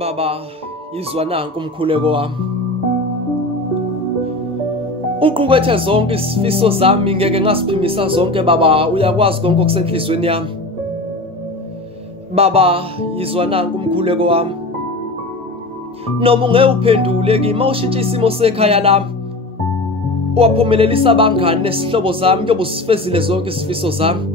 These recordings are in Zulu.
Baba, izwa nanku umkhuleko wami. Uqukethe zonke isifiso zami ngeke ngasiphimisa zonke baba, uyakwazi konke okusenhlizweni yami. Baba, izwa nanku umkhuleko wami. Noma ungewuphendule kimi ushintshe isimo sekhaya lami. Waphumelelisa abangani nesihlobo zami kuyobe usifezile zonke isifiso zami.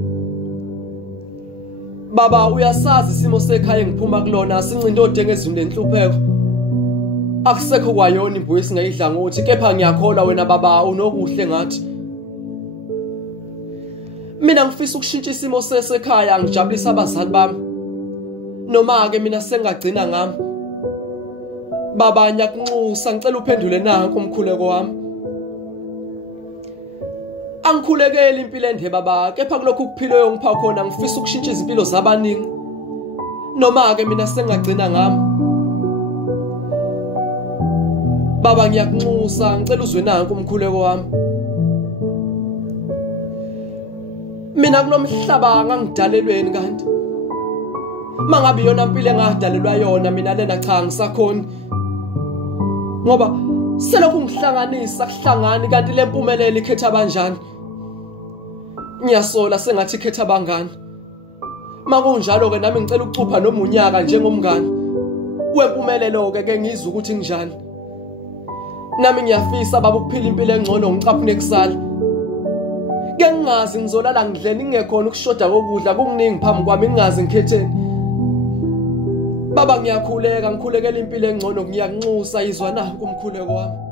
Baba, uyasazi isimo sekhaya engiphuma kulona sincindode ngezimo lenhlupheko. Akusekho kwayona imbuye singayidla ngothi kepha ngiyakholwa wena baba unokuhle ngathi. Mina ngifisa ukushintsha isimo sekhaya ngijabulisa abazali bami. Noma ke mina sengagcina ngami. Baba ngiyakunxusa ngicela uphendule nanku umkhuleko wami. Angikhulekeli impilo ende baba, kepha kulokhu ukuphilayo ngipha khona ngifisa ukushintsha izimpilo zabaningi. Noma ke mina sengagcina ngami. Baba ngiyakunxusa ngicela uzwe nanku umkhuleko wami. Mina kulomhlaba ngangidalelweni kanti mangabe yona impilo engadalelwa yona mina lena cha ngisakhona. Ngoba selokhu ngihlanganisa kuhlangani kanti lempumelelo ikhetha kanjani? Ngiyasola sengathi ikhetha abangani. Makunjalo ke nami ngicela ukucupha noma unyaka njengomngani. Wempumelelo ke ngizwe ukuthi nginjani. Nami ngiyafisa baba ukuphila impilo engcono ngicaphune kusala. Ke ngingazi ngizolala ngidleni ngingekhona ukushoda kokudla kunginingi phambi kwami ngingazi ngikhetheni. Baba ngiyakhuleka ngikhulekela impilo engcono ngiyakunxusa izwa nanku umkhuleko wami.